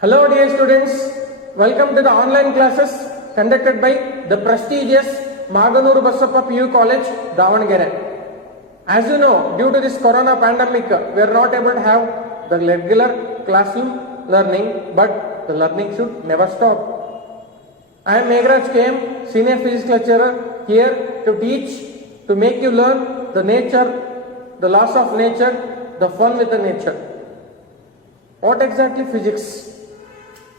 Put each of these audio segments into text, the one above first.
Hello dear students, welcome to the online classes conducted by the prestigious Maganur Basappa PU College, Davangere. As you know, due to this corona pandemic, we are not able to have the regular classroom learning, but the learning should never stop. I am Meghraj KM, Senior Physics Lecturer, here to teach, to make you learn the nature, the laws of nature, the fun with the nature. What exactly physics?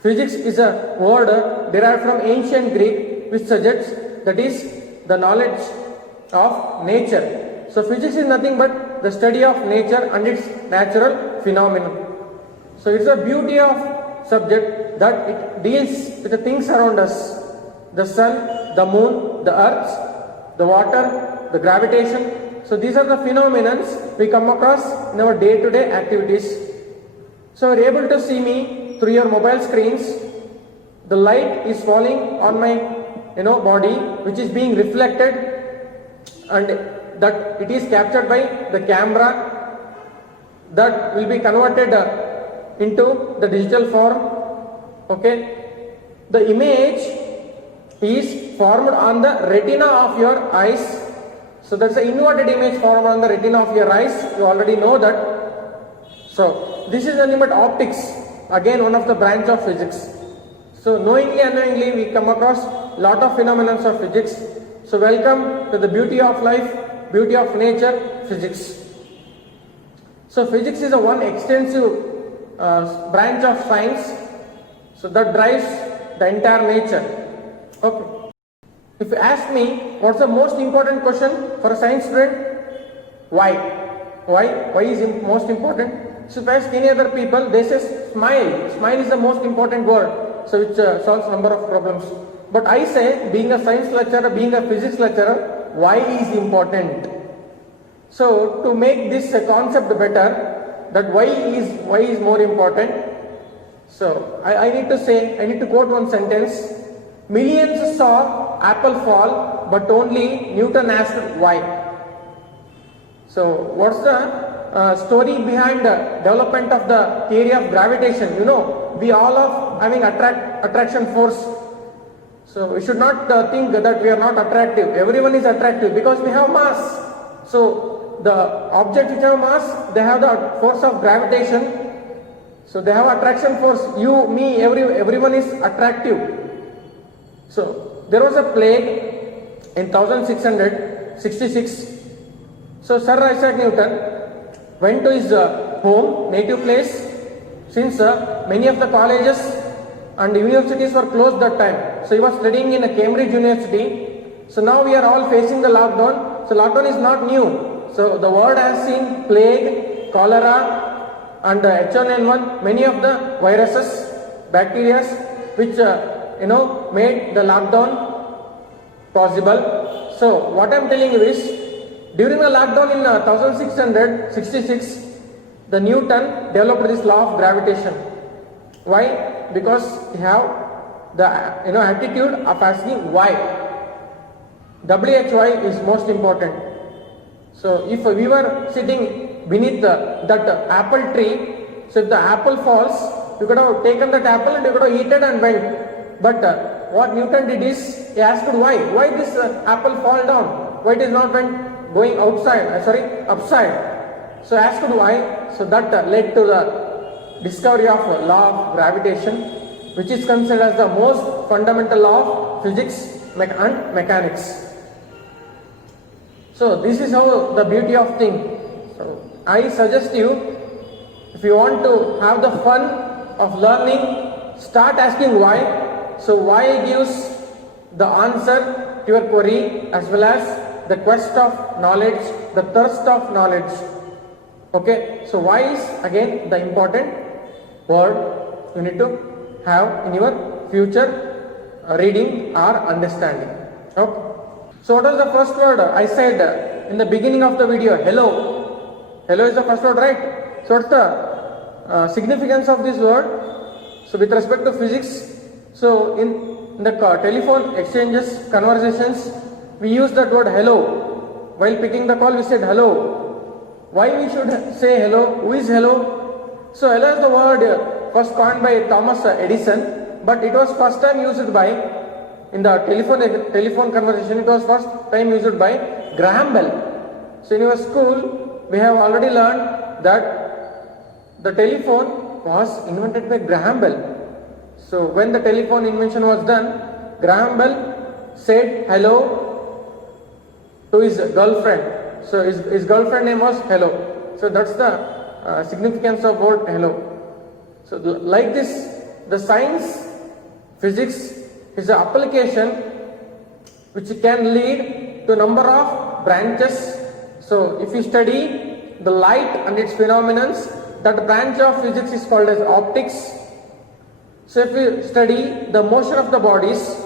Physics is a word derived from ancient Greek which suggests that is the knowledge of nature. So physics is nothing but the study of nature and its natural phenomenon. So it's a beauty of subject that it deals with the things around us. The sun, the moon, the earth, the water, the gravitation. So these are the phenomena we come across in our day-to-day activities. So you're able to see me through your mobile screens. The light is falling on my body, which is being reflected, and that it is captured by the camera, that will be converted into the digital form. Okay, the image is formed on the retina of your eyes. So that's an inverted image formed on the retina of your eyes. You already know that. So this is nothing but optics, again one of the branch of physics. So knowingly unknowingly we come across lot of phenomena of physics. So welcome to the beauty of life, beauty of nature, physics. So physics is a one extensive branch of science, so that drives the entire nature. Okay. If you ask me what's the most important question for a science student, why? Why is most important? So if I ask any other people, they say smile. Smile is the most important word, so which solves number of problems. But I say, being a science lecturer, being a physics lecturer, why is important? So to make this concept better, that why is more important. So I need to quote one sentence. Millions saw apple fall, but only Newton asked why. So what's the story behind the development of the theory of gravitation? We all are having attraction force. So we should not think that we are not attractive. Everyone is attractive because we have mass. So the objects which have mass, they have the force of gravitation. So they have attraction force. You, me, everyone is attractive. So there was a plague in 1666. So Sir Isaac Newton went to his home, native place, since many of the colleges and universities were closed that time. So he was studying in a Cambridge University. So now we are all facing the lockdown. So lockdown is not new. So the world has seen plague, cholera and H1N1, many of the viruses, bacteria which made the lockdown possible. So what I am telling you is, during the lockdown in 1666, the Newton developed this law of gravitation. Why? Because he have the attitude of asking why. WHY is most important. So if we were sitting beneath that apple tree, so if the apple falls, you could have taken that apple and you could have eaten and went. But what Newton did is, he asked why. Why this apple fall down? Why it is not going upside? So asked why. So that led to the discovery of law of gravitation, which is considered as the most fundamental law of physics and mechanics. So this is how the beauty of thing. So I suggest you, if you want to have the fun of learning, start asking why. So why gives the answer to your query as well as the quest of knowledge, the thirst of knowledge. Okay, so why is again the important word you need to have in your future reading or understanding. Okay. So what was the first word? I said in the beginning of the video, hello. Hello is the first word, right? So what's the significance of this word? So with respect to physics, so in the telephone exchanges, conversations, we use that word hello. While picking the call, we said hello. Why we should say hello? Who is hello? So hello is the word first coined by Thomas Edison, but it was first time used by, in the telephone conversation, it was first time used by Graham Bell. So in your school, we have already learned that the telephone was invented by Graham Bell. So when the telephone invention was done, Graham Bell said hello to his girlfriend. So his girlfriend name was Hello. So that's the significance of word hello. So like this, the science, physics is an application which can lead to a number of branches. So if you study the light and its phenomena, that branch of physics is called as optics. So if you study the motion of the bodies,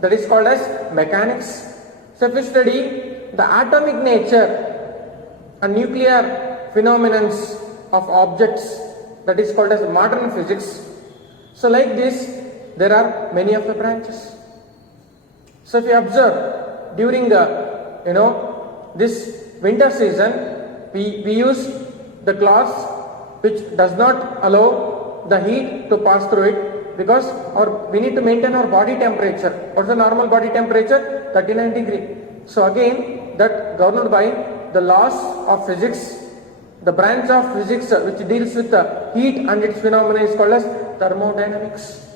that is called as mechanics. So if you study the atomic nature and nuclear phenomena of objects, that is called as modern physics. So like this, there are many of the branches. So if you observe during this winter season, we use the cloths which does not allow the heat to pass through it, because we need to maintain our body temperature. What's the normal body temperature? 39 degree. So again, that governed by the laws of physics, the branch of physics which deals with the heat and its phenomena is called as thermodynamics.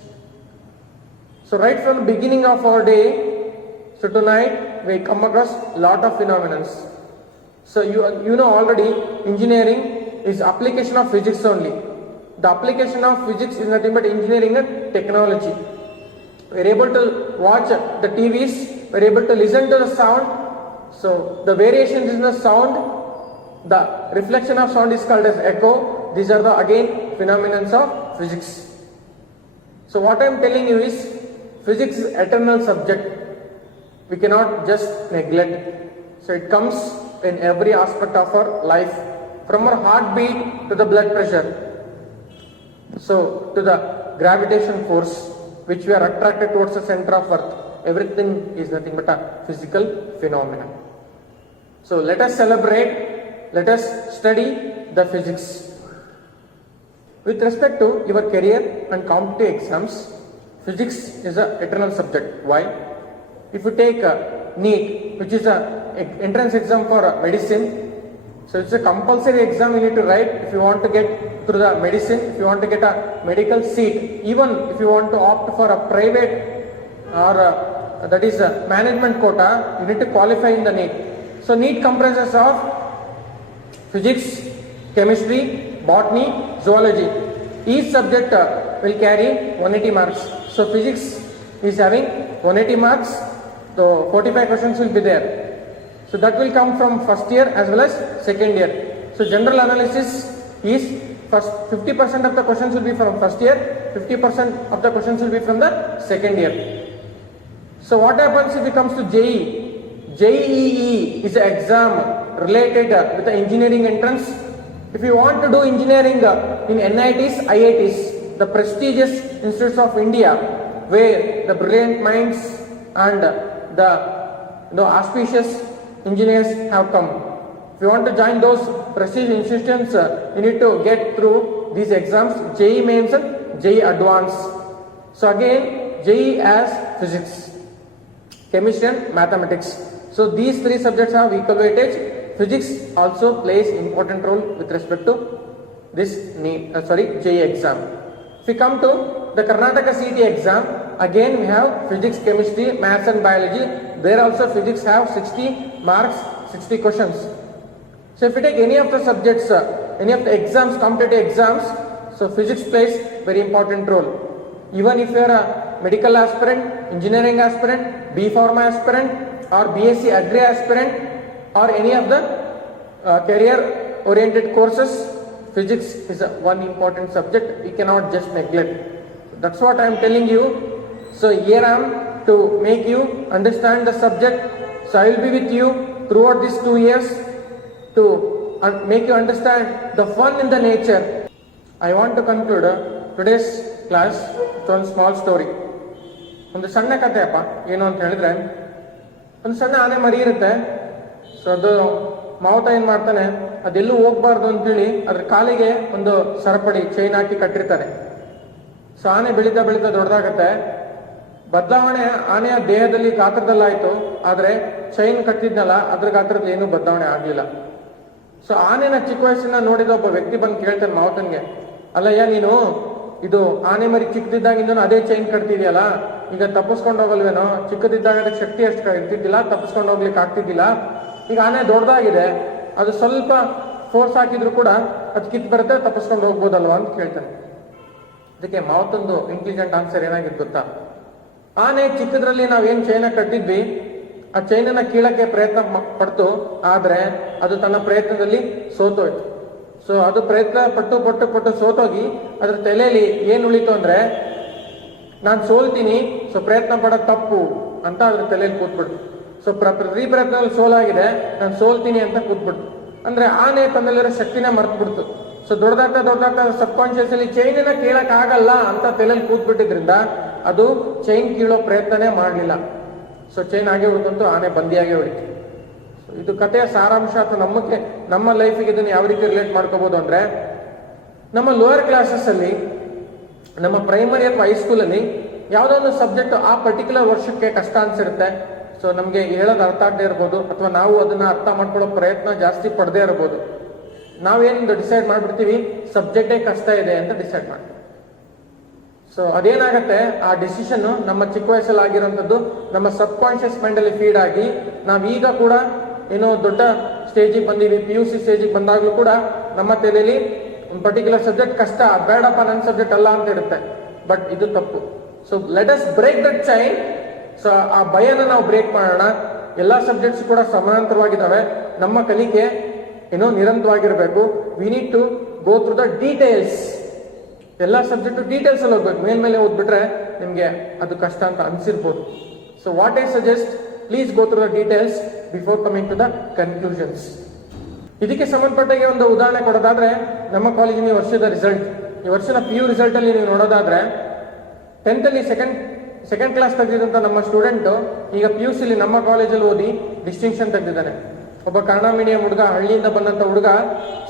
So right from the beginning of our day, so tonight we come across lot of phenomena. So you know already, engineering is application of physics only. The application of physics is nothing but engineering and technology. We are able to watch the TVs, we are able to listen to the sound. So the variations in the sound, the reflection of sound is called as echo. These are the again phenomena of physics. So what I am telling you is, physics is eternal subject. We cannot just neglect. So it comes in every aspect of our life, from our heartbeat to the blood pressure. So to the gravitation force which we are attracted towards the center of earth, everything is nothing but a physical phenomenon. So let us celebrate, let us study the physics. With respect to your career and competitive exams, physics is an eternal subject. Why? If you take NEET, which is an entrance exam for medicine, so it's a compulsory exam you need to write if you want to get through the medicine, if you want to get a medical seat, even if you want to opt for a private or that is a management quota, you need to qualify in the NEET. So NEET comprises of physics, chemistry, botany, zoology. Each subject will carry 180 marks. So physics is having 180 marks, so 45 questions will be there. So that will come from first year as well as second year. So general analysis is first 50% of the questions will be from first year, 50% of the questions will be from the second year. So what happens if it comes to JEE? JEE is an exam related with the engineering entrance. If you want to do engineering in NITs, IITs, the prestigious institutes of India, where the brilliant minds and the auspicious engineers have come. If you want to join those prestigious institutions, you need to get through these exams, JEE Mains and JEE Advanced. So again, JEE as physics, chemistry and mathematics. So these three subjects have equal weightage. Physics also plays important role with respect to this JEE exam. If we come to the Karnataka CET exam, again we have physics, chemistry, maths and biology. There also physics have 60 marks, 60 questions. So if you take any of the subjects, any of the exams, competitive exams, so physics plays very important role. Even if you are a medical aspirant, engineering aspirant, B Pharma aspirant or BSc Agri aspirant or any of the career oriented courses, physics is one important subject we cannot just neglect. That's what I am telling you. So here I am to make you understand the subject. So I will be with you throughout these 2 years to make you understand the fun in the nature. I want to conclude today's class with one small story. ಒಂದು ಸಣ್ಣ ಕಥೆ ಅಪ್ಪ. ಏನು ಅಂತ ಹೇಳಿದ್ರೆ, ಒಂದು ಸಣ್ಣ ಆನೆ ಮರಿ ಇರುತ್ತೆ. ಸೊ ಅದು ಮಾವುತ ಏನ್ ಮಾಡ್ತಾನೆ, ಅದೆಲ್ಲೂ ಹೋಗ್ಬಾರ್ದು ಅಂತೇಳಿ ಅದ್ರ ಕಾಲಿಗೆ ಒಂದು ಸರಪಳಿ ಚೈನ್ ಹಾಕಿ ಕಟ್ಟಿರ್ತಾನೆ. ಸೊ ಆನೆ ಬೆಳೀತಾ ಬೆಳೀತಾ ದೊಡ್ಡದಾಗತ್ತೆ. ಬದಲಾವಣೆ ಆನೆಯ ದೇಹದಲ್ಲಿ ಗಾತ್ರದಲ್ಲಾಯ್ತು, ಆದ್ರೆ ಚೈನ್ ಕಟ್ಟಿದ್ನಲ್ಲ ಅದ್ರ ಗಾತ್ರದಲ್ಲಿ ಏನೂ ಬದಲಾವಣೆ ಆಗ್ಲಿಲ್ಲ. ಸೊ ಆನೆನ ಚಿಕ್ಕ ವಯಸ್ಸಿನ ನೋಡಿದ ಒಬ್ಬ ವ್ಯಕ್ತಿ ಬಂದು ಕೇಳ್ತಾನೆ ಮಾವತನ್ಗೆ, ಅಲ್ಲಯ್ಯ ನೀನು ಇದು ಆನೆ ಮರಿ ಚಿಕ್ಕದಿದ್ದಾಗಿಂದ ಅದೇ ಚೈನ್ ಕಟ್ತಿದ್ಯಲ್ಲ, ಈಗ ತಪ್ಪಿಸ್ಕೊಂಡು ಹೋಗಲ್ವೇನೋ? ಚಿಕ್ಕದಿದ್ದಾಗ ಅದಕ್ಕೆ ಶಕ್ತಿ ಅಷ್ಟು ಇರ್ತಿದ್ದಿಲ್ಲ, ತಪ್ಪಿಸ್ಕೊಂಡು ಹೋಗ್ಲಿಕ್ಕೆ ಆಗ್ತಿದ್ದಿಲ್ಲ. ಈಗ ಆನೆ ದೊಡ್ಡದಾಗಿದೆ, ಅದು ಸ್ವಲ್ಪ ಫೋರ್ಸ್ ಹಾಕಿದ್ರು ಕೂಡ ಅದು ಕಿತ್ತು ಬರುತ್ತೆ, ತಪ್ಪಿಸ್ಕೊಂಡು ಹೋಗ್ಬೋದಲ್ವಾ ಅಂತ ಕೇಳ್ತಾನೆ. ಅದಕ್ಕೆ ಮಾವತಂದು ಇಂಟೆಲಿಜೆಂಟ್ ಆನ್ಸರ್ ಏನಾಗಿತ್ತು ಗೊತ್ತಾ? ಆನೆ ಚಿಕ್ಕದ್ರಲ್ಲಿ ನಾವೇನ್ ಚೈನ ಕಟ್ಟಿದ್ವಿ, ಆ ಚೈನನ್ನ ಕೀಳಕ್ಕೆ ಪ್ರಯತ್ನ ಪಡ್ತು, ಆದ್ರೆ ಅದು ತನ್ನ ಪ್ರಯತ್ನದಲ್ಲಿ ಸೋತೋಯ್ತು. ಸೊ ಅದು ಪ್ರಯತ್ನ ಪಟ್ಟು ಪಟ್ಟು ಪಟ್ಟು ಸೋತೋಗಿ ಅದ್ರ ತಲೆಯಲ್ಲಿ ಏನ್ ಉಳಿತು ಅಂದ್ರೆ, ನಾನ್ ಸೋಲ್ತೀನಿ, ಸೊ ಪ್ರಯತ್ನ ಪಡೋದು ತಪ್ಪು ಅಂತ ಅದ್ರ ತಲೆಯಲ್ಲಿ ಕೂತ್ಬಿಡ್ತು. ಸೊ ಪ್ರಯತ್ನದಲ್ಲಿ ಸೋಲಾಗಿದೆ, ನಾನು ಸೋಲ್ತೀನಿ ಅಂತ ಕೂತ್ಬಿಡ್ತು. ಅಂದ್ರೆ ಆನೆ ತನ್ನಲ್ಲಿರೋ ಶಕ್ತಿನ ಮರ್ತು ಬಿಡ್ತು. ಸೊ ದೊಡ್ಡದಾಗ್ತಾ ಸಬ್ ಕಾನ್ಶಿಯಸ್ ಅಲ್ಲಿ ಚೈನನ್ನ ಕೇಳಕ್ ಆಗಲ್ಲ ಅಂತ ತಲೆಯಲ್ಲಿ ಕೂತ್ಬಿಟ್ಟಿದ್ರಿಂದ ಅದು ಚೈನ್ ಕೀಳೋ ಪ್ರಯತ್ನನೇ ಮಾಡಲಿಲ್ಲ. ಸೊ ಚೈನ್ ಹಾಗೆ ಉಳಿದಂತೂ ಆನೆ ಬಂದಿಯಾಗೆ ಉಳಿತು. ಇದು ಕಥೆಯ ಸಾರಾಂಶ ಅಥವಾ ನಮ್ಮ ಲೈಫಿಗೆ ಇದನ್ನು ಯಾವ ರೀತಿ ರಿಲೇಟ್ ಮಾಡ್ಕೋಬಹುದು ಅಂದ್ರೆ, ನಮ್ಮ ಲೋಯರ್ ಕ್ಲಾಸಸ್ ಅಲ್ಲಿ, ನಮ್ಮ ಪ್ರೈಮರಿ ಅಥವಾ ಹೈಸ್ಕೂಲಲ್ಲಿ ಯಾವುದೋ ಒಂದು ಸಬ್ಜೆಕ್ಟ್ ಆ ಪರ್ಟಿಕ್ಯುಲರ್ ವರ್ಷಕ್ಕೆ ಕಷ್ಟ ಅನ್ಸಿರುತ್ತೆ. ಸೊ ನಮಗೆ ಹೇಳೋದು ಅರ್ಥ ಆಗದೆ ಇರ್ಬೋದು, ಅಥವಾ ನಾವು ಅದನ್ನ ಅರ್ಥ ಮಾಡ್ಕೊಳ್ಳೋ ಪ್ರಯತ್ನ ಜಾಸ್ತಿ ಪಡದೇ ಇರ್ಬೋದು. ನಾವೇನು ಡಿಸೈಡ್ ಮಾಡ್ಬಿಡ್ತೀವಿ, ಸಬ್ಜೆಕ್ಟೇ ಕಷ್ಟ ಇದೆ ಅಂತ ಡಿಸೈಡ್ ಮಾಡ್ತೀವಿ. ಸೊ ಅದೇನಾಗತ್ತೆ, ಆ ಡಿಸಿಷನ್ ನಮ್ಮ ಚಿಕ್ಕ ವಯಸ್ಸಲ್ಲಿ ಆಗಿರುವಂತದ್ದು ನಮ್ಮ ಸಬ್ ಕಾನ್ಶಿಯಸ್ ಮೈಂಡ್ ಅಲ್ಲಿ ಫೀಡ್ ಆಗಿ ನಾವೀಗ ಕೂಡ ಏನೋ ದೊಡ್ಡ ಸ್ಟೇಜಿಗೆ ಬಂದೀವಿ, PUC ಸ್ಟೇಜಿಗೆ ಬಂದಾಗ್ಲೂ ಕೂಡ ನಮ್ಮ ತಲೆಯಲ್ಲಿ ಒಂದು ಪರ್ಟಿಕ್ಯುಲರ್ ಸಬ್ಜೆಕ್ಟ್ ಕಷ್ಟ, ಬೇಡಪ್ಪ ನನ್ನ ಸಬ್ಜೆಕ್ಟ್ ಅಲ್ಲ ಅಂತ ಇರುತ್ತೆ. ಬಟ್ ಇದು ತಪ್ಪು. So let us break that chain. So ಆ ಭಯನ ನಾವು ಬ್ರೇಕ್ ಮಾಡೋಣ. ಎಲ್ಲಾ ಸಬ್ಜೆಕ್ಟ್ಸ್ ಕೂಡ ಸಮಾನಾಂತರವಾಗಿದ್ದಾವೆ. ನಮ್ಮ ಕಲಿಕೆ ಏನೋ ನಿರಂತರವಾಗಿರ್ಬೇಕು. We need to go through the details. ಎಲ್ಲಾ ಸಬ್ಜೆಕ್ಟ್ ಡೀಟೇಲ್ಸ್ ಅಲ್ಲಿ ಹೋಗ್ಬೇಕು. ಮೇಲ್ಮೇಲೆ ಓದ್ಬಿಟ್ರೆ ನಿಮ್ಗೆ ಅದು ಕಷ್ಟ ಅಂತ ಅನ್ಸಿರ್ಬೋದು. So what I suggest, please go through the details before coming to the conclusions. ಇದಕ್ಕೆ ಸಂಬಂಧಪಟ್ಟಾಗೆ ಒಂದು ಉದಾಹರಣೆ ಕೊಡೋದಾದ್ರೆ, ನಮ್ಮ ಕಾಲೇಜಿನ ಈ ವರ್ಷದ ರಿಸಲ್ಟ್, ಈ ವರ್ಷದ PU ರಿಸಲ್ಟ್ ಅಲ್ಲಿ ನೀವು ನೋಡೋದಾದ್ರೆ, 10th ಅಲ್ಲಿ ಸೆಕೆಂಡ್ ಕ್ಲಾಸ್ ತೆಗೆದಿದ್ದಂತ ನಮ್ಮ ಸ್ಟೂಡೆಂಟ್ ಈಗ PUC ಅಲ್ಲಿ ನಮ್ಮ ಕಾಲೇಜಲ್ಲಿ ಓದಿ ಡಿಸ್ಟಿಂಕ್ಷನ್ ತೆಗೆದಿದ್ದಾನೆ. ಒಬ್ಬ ಕನ್ನಡ ಮೀಡಿಯಂ ಹುಡುಗ, ಹಳ್ಳಿಯಿಂದ ಬಂದಂತ ಹುಡುಗ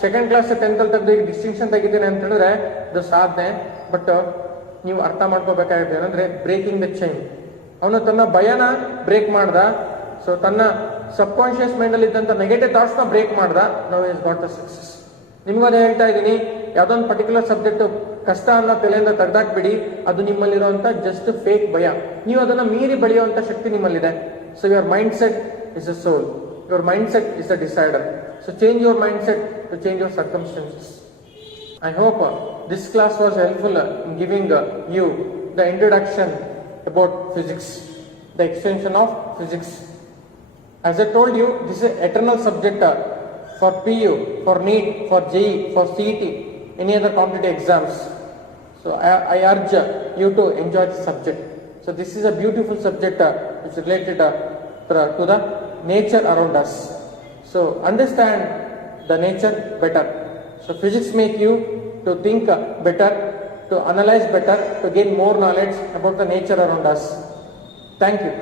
ಸೆಕೆಂಡ್ ಕ್ಲಾಸ್ 10th ಅಲ್ಲಿ ತೆಗೆದು ಈಗ ಡಿಸ್ಟಿಂಕ್ಷನ್ ತೆಗಿದ್ದೇನೆ ಅಂತ ಹೇಳಿದ್ರೆ ಇದು ಸಾಧನೆ. ಬಟ್ ನೀವು ಅರ್ಥ ಮಾಡ್ಕೋಬೇಕಾಗಿದೆ ಏನಂದ್ರೆ, ಬ್ರೇಕಿಂಗ್ ದ ಚೈನ್. ಅವನು ತನ್ನ ಭಯನ ಬ್ರೇಕ್ ಮಾಡ್ದ. ಸೊ ತನ್ನ ಸಬ್ ಕಾನ್ಶಿಯಸ್ ಮೈಂಡ್ ಅಲ್ಲಿ ಇದ್ದಂತ ನೆಗೆಟಿವ್ ಥಾಟ್ಸ್ ನ ಬ್ರೇಕ್ ಮಾಡ್ದ. Now is got the success. ನಿಮ್ಗದೇ ಹೇಳ್ತಾ ಇದ್ದೀನಿ, ಯಾವ್ದೊಂದು ಪರ್ಟಿಕ್ಯುಲರ್ ಸಬ್ಜೆಕ್ಟ್ ಕಷ್ಟ ಅನ್ನೋ ತಲೆಯಿಂದ ತೆಗೆದಾಕ್ಬಿಡಿ. ಅದು ನಿಮ್ಮಲ್ಲಿರುವಂತ ಜಸ್ಟ್ ಫೇಕ್ ಭಯ. ನೀವು ಅದನ್ನ ಮೀರಿ ಬೆಳೆಯುವಂತ ಶಕ್ತಿ ನಿಮ್ಮಲ್ಲಿದೆ. So your mind set is a soul. Your mindset is the decider. So change your mindset to change your circumstances. I hope this class was helpful in giving you the introduction about physics, the extension of physics. As I told you, this is an eternal subject for PU, for NEET, for JEE, for CET, any other competitive exams. So I urge you to enjoy this subject. So this is a beautiful subject which is related to the nature around us. So understand the nature better. So physics make you to think better, to analyze better, to gain more knowledge about the nature around us. Thank you.